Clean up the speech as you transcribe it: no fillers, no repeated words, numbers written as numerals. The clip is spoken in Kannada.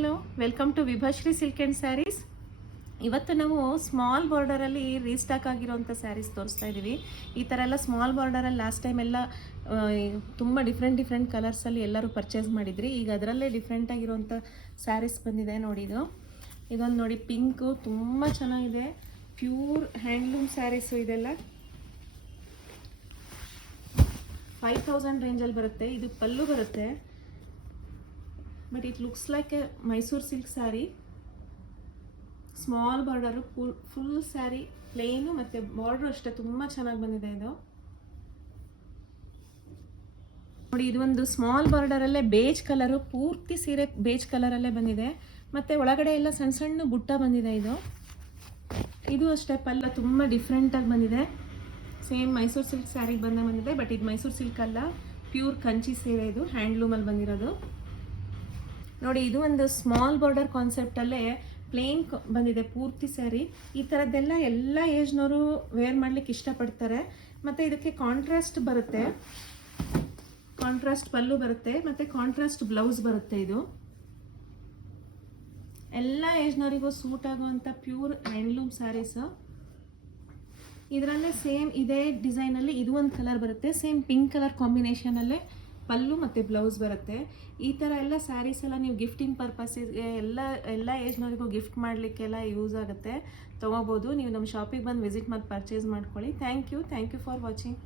Hello, welcome to Vibhashree silk and saris. ಇವತ್ತು ನಾವು ಸ್ಮಾಲ್ ಬಾರ್ಡರಲ್ಲಿ ರೀಸ್ಟಾಕ್ ಆಗಿರೋಂಥ ಸ್ಯಾರೀಸ್ ತೋರಿಸ್ತಾ ಇದ್ದೀವಿ. ಈ ಥರ ಎಲ್ಲ ಸ್ಮಾಲ್ ಬಾರ್ಡರಲ್ಲಿ ಲಾಸ್ಟ್ ಟೈಮ್ ಎಲ್ಲ ತುಂಬ ಡಿಫ್ರೆಂಟ್ ಕಲರ್ಸಲ್ಲಿ ಎಲ್ಲರೂ ಪರ್ಚೇಸ್ ಮಾಡಿದ್ರಿ. ಈಗ ಅದರಲ್ಲೇ ಡಿಫ್ರೆಂಟಾಗಿರೋಂಥ ಸ್ಯಾರೀಸ್ ಬಂದಿದೆ ನೋಡಿ. ಇದೊಂದು ನೋಡಿ, ಪಿಂಕು ತುಂಬ ಚೆನ್ನಾಗಿದೆ. ಪ್ಯೂರ್ ಹ್ಯಾಂಡ್ಲೂಮ್ ಸ್ಯಾರೀಸು ಇದೆಲ್ಲ 5000 ರೇಂಜಲ್ಲಿ ಬರುತ್ತೆ. ಇದು ಪಲ್ಲು ಬರುತ್ತೆ, but it looks like A Mysuru silk sari. Small border, full sari plain, ಮತ್ತು ಬಾರ್ಡ್ರು ಅಷ್ಟೇ ತುಂಬ ಚೆನ್ನಾಗಿ ಬಂದಿದೆ. ಇದು ನೋಡಿ, ಇದು ಒಂದು ಸ್ಮಾಲ್ ಬಾರ್ಡರಲ್ಲೇ ಬೇಜ್ ಕಲರು, ಪೂರ್ತಿ ಸೀರೆ ಬೇಜ್ ಕಲರಲ್ಲೇ ಬಂದಿದೆ. ಮತ್ತು ಒಳಗಡೆ ಎಲ್ಲ ಸಣ್ಣ ಸಣ್ಣ ಬುಟ್ಟ ಬಂದಿದೆ. ಇದು ಅಷ್ಟೇ ಪಲ್ಲ ತುಂಬ ಡಿಫ್ರೆಂಟಾಗಿ ಬಂದಿದೆ. ಸೇಮ್ ಮೈಸೂರು ಸಿಲ್ಕ್ ಸ್ಯಾರಿಗೆ ಬಂದಿದೆ, ಬಟ್ ಇದು ಮೈಸೂರು ಸಿಲ್ಕ್ ಅಲ್ಲ, ಪ್ಯೂರ್ ಕಂಚಿ ಸೀರೆ. ಇದು ಹ್ಯಾಂಡ್ಲೂಮಲ್ಲಿ ಬಂದಿರೋದು ನೋಡಿ. ಇದು ಒಂದು ಸ್ಮಾಲ್ ಬಾರ್ಡರ್ ಕಾನ್ಸೆಪ್ಟಲ್ಲೇ ಪ್ಲೇನ್ ಬಂದಿದೆ ಪೂರ್ತಿ ಸ್ಯಾರಿ. ಈ ಥರದ್ದೆಲ್ಲ ಎಲ್ಲ ಏಜ್ನವರು ವೇರ್ ಮಾಡ್ಲಿಕ್ಕೆ ಇಷ್ಟಪಡ್ತಾರೆ. ಮತ್ತು ಇದಕ್ಕೆ ಕಾಂಟ್ರಾಸ್ಟ್ ಬರುತ್ತೆ, ಕಾಂಟ್ರಾಸ್ಟ್ ಪಲ್ಲು ಬರುತ್ತೆ, ಮತ್ತು ಕಾಂಟ್ರಾಸ್ಟ್ ಬ್ಲೌಸ್ ಬರುತ್ತೆ. ಇದು ಎಲ್ಲ ಏಜ್ನವರಿಗೂ ಸೂಟ್ ಆಗುವಂಥ ಪ್ಯೂರ್ ಹ್ಯಾಂಡ್ಲೂಮ್ ಸ್ಯಾರೀಸು. ಇದರಲ್ಲೇ ಸೇಮ್ ಇದೇ ಡಿಸೈನಲ್ಲಿ ಇದು ಒಂದು ಕಲರ್ ಬರುತ್ತೆ, ಸೇಮ್ ಪಿಂಕ್ ಕಲರ್ ಕಾಂಬಿನೇಷನಲ್ಲೇ ಪಲ್ಲು ಮತ್ತು ಬ್ಲೌಸ್ ಬರುತ್ತೆ. ಈ ಥರ ಎಲ್ಲ ಸ್ಯಾರೀಸ್ ಎಲ್ಲ ನೀವು ಗಿಫ್ಟಿಂಗ್ ಪರ್ಪಸ್ಸಿಗೆ ಎಲ್ಲ ಏಜ್ನವರಿಗೂ ಗಿಫ್ಟ್ ಮಾಡಲಿಕ್ಕೆಲ್ಲ ಯೂಸ್ ಆಗುತ್ತೆ, ತೊಗೋಬೋದು. ನೀವು ನಮ್ಮ ಶಾಪಿಗೆ ಬಂದು ವಿಸಿಟ್ ಮಾಡಿ ಪರ್ಚೇಸ್ ಮಾಡ್ಕೊಳ್ಳಿ. Thank you for watching.